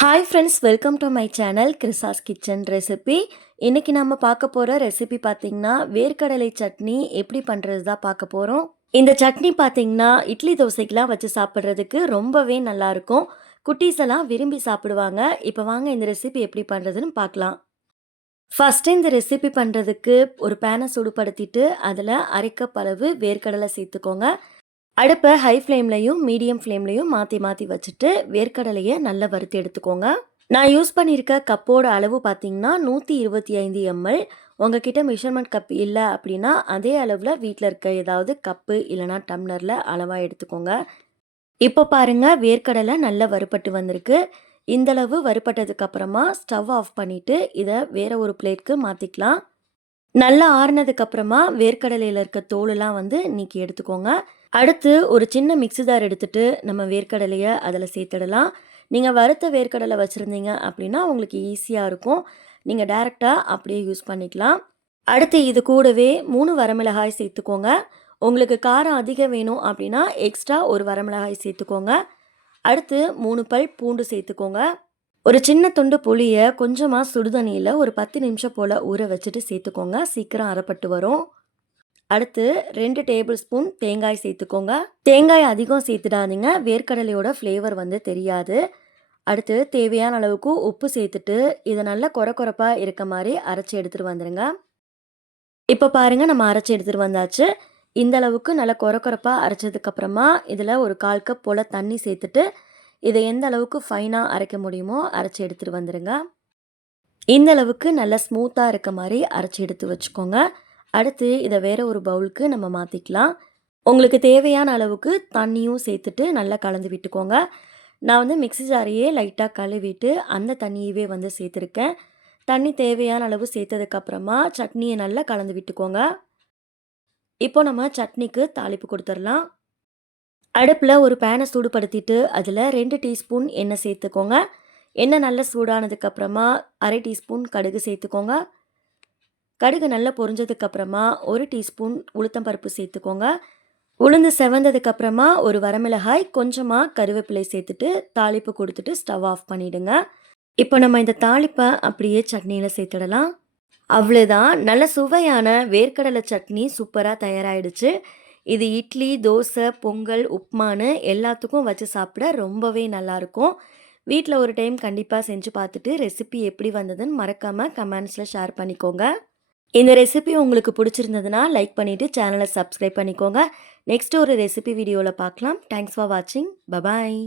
Hi friends, welcome to my channel Chris's kitchen recipe. இன்றைக்கி நம்ம பார்க்க போகிற ரெசிபி பார்த்திங்கன்னா வேர்க்கடலை சட்னி எப்படி பண்ணுறது தான் பார்க்க போகிறோம். இந்த சட்னி பார்த்திங்கன்னா இட்லி தோசைக்கெலாம் வச்சு சாப்பிட்றதுக்கு ரொம்பவே நல்லாயிருக்கும். குட்டீஸ் எல்லாம் விரும்பி சாப்பிடுவாங்க. இப்போ வாங்க இந்த ரெசிபி எப்படி பண்ணுறதுன்னு பார்க்கலாம். ஃபஸ்ட்டு இந்த ரெசிபி பண்ணுறதுக்கு ஒரு பேனை சூடுபடுத்திட்டு அதில் அரை கப் அளவு வேர்க்கடலை சேர்த்துக்கோங்க. அடுப்பை ஹை ஃப்ளேம்லையும் மீடியம் ஃப்ளேம்லையும் மாற்றி மாற்றி வச்சுட்டு வேர்க்கடலையை நல்லா வறுத்து எடுத்துக்கோங்க. நான் யூஸ் பண்ணியிருக்க கப்போட அளவு பார்த்தீங்கன்னா 125 ml. உங்ககிட்ட மெஷர்மெண்ட் கப் இல்லை அப்படின்னா அதே அளவில் வீட்டில் இருக்க ஏதாவது கப்பு இல்லைனா டம்ளரில் அளவாக எடுத்துக்கோங்க. இப்போ பாருங்கள், வேர்க்கடலை நல்லா வறுபட்டு வந்திருக்கு. இந்தளவு வறுபட்டதுக்கு அப்புறமா ஸ்டவ் ஆஃப் பண்ணிவிட்டு இதை வேறு ஒரு பிளேட்க்கு மாற்றிக்கலாம். நல்லா ஆறுனதுக்கு அப்புறமா வேர்க்கடலையில் இருக்க தோலெல்லாம் நீக்கி எடுத்துக்கோங்க. அடுத்து ஒரு சின்ன மிக்ஸி ஜார் எடுத்துட்டு நம்ம வேர்க்கடலையை அதில் சேர்த்துடலாம். நீங்கள் வறுத்த வேர்க்கடலை வச்சுருந்தீங்க அப்படின்னா உங்களுக்கு ஈஸியாக இருக்கும். நீங்கள் டைரெக்டாக அப்படியே யூஸ் பண்ணிக்கலாம். அடுத்து இது கூடவே 3 வரமிளகாய் சேர்த்துக்கோங்க. உங்களுக்கு காரம் அதிகம் வேணும் அப்படின்னா எக்ஸ்ட்ரா ஒரு வரமிளகாய் சேர்த்துக்கோங்க. அடுத்து 3 பல் பூண்டு சேர்த்துக்கோங்க. ஒரு சின்ன துண்டு புளியை கொஞ்சமாக சுடுதண்ணியில் ஒரு 10 நிமிஷம் போல் ஊற வச்சுட்டு சேர்த்துக்கோங்க. சீக்கிரம் அரைப்பட்டு வரும். அடுத்து 2 டேபிள் ஸ்பூன் தேங்காய் சேர்த்துக்கோங்க. தேங்காய் அதிகம் சேர்த்துடாதீங்க, வேர்க்கடலையோட ஃப்ளேவர் தெரியாது. அடுத்து தேவையான அளவுக்கு உப்பு சேர்த்துட்டு இதை நல்லா கொரப்பாக இருக்க மாதிரி அரைச்சி எடுத்துகிட்டு வந்துடுங்க. இப்போ பாருங்கள், நம்ம அரைச்சி எடுத்துகிட்டு வந்தாச்சு. இந்த அளவுக்கு நல்லா கொரப்பாக அரைச்சதுக்கப்புறமா இதில் ஒரு 1/4 கப் போல் தண்ணி சேர்த்துட்டு இதை எந்த அளவுக்கு ஃபைனாக அரைக்க முடியுமோ அரைச்சி எடுத்துகிட்டு வந்துடுங்க. இந்த அளவுக்கு நல்லா ஸ்மூத்தாக இருக்க மாதிரி அரைச்சி எடுத்து வச்சுக்கோங்க. அடுத்து இதை வேறு ஒரு பவுலுக்கு நம்ம மாற்றிக்கலாம். உங்களுக்கு தேவையான அளவுக்கு தண்ணியும் சேர்த்துட்டு நல்லா கலந்து விட்டுக்கோங்க. நான் மிக்ஸி ஜாரையே லைட்டாக கழுவிட்டு அந்த தண்ணியவே சேர்த்துருக்கேன். தண்ணி தேவையான அளவு சேர்த்ததுக்கப்புறமா சட்னியை நல்லா கலந்து விட்டுக்கோங்க. இப்போ நம்ம சட்னிக்கு தாளிப்பு கொடுத்துடலாம். அடுப்பில் ஒரு பேனை சூடுபடுத்திட்டு அதில் 2 டீஸ்பூன் எண்ணெய் சேர்த்துக்கோங்க. எண்ணெய் நல்லா சூடானதுக்கப்புறமா அரை டீஸ்பூன் கடுகு சேர்த்துக்கோங்க. கடுகு நல்லா பொரிஞ்சதுக்கப்புறமா 1 டீஸ்பூன் உளுத்தம்பருப்பு சேர்த்துக்கோங்க. உளுந்து செவந்ததுக்கப்புறமா ஒரு வரமிளகாய், கொஞ்சமாக கருவேப்பிலை சேர்த்துட்டு தாளிப்பு கொடுத்துட்டு ஸ்டவ் ஆஃப் பண்ணிவிடுங்க. இப்போ நம்ம இந்த தாளிப்பை அப்படியே சட்னியில் சேர்த்துடலாம். அவ்வளோதான், நல்ல சுவையான வேர்க்கடலை சட்னி சூப்பராக தயாராகிடுச்சு. இது இட்லி, தோசை, பொங்கல், உப்புமான்னு எல்லாத்துக்கும் வச்சு சாப்பிட ரொம்பவே நல்லாயிருக்கும். வீட்டில் ஒரு டைம் கண்டிப்பாக செஞ்சு பார்த்துட்டு ரெசிபி எப்படி வந்ததுன்னு மறக்காமல் கமெண்ட்ஸில் ஷேர் பண்ணிக்கோங்க. இந்த ரெசிபி உங்களுக்கு பிடிச்சிருந்ததுன்னா லைக் பண்ணிவிட்டு சேனலை சப்ஸ்கிரைப் பண்ணிக்கோங்க. நெக்ஸ்ட் ஒரு ரெசிபி வீடியோவில் பார்க்கலாம். தேங்க்ஸ் ஃபார் வாட்சிங். பபாய்.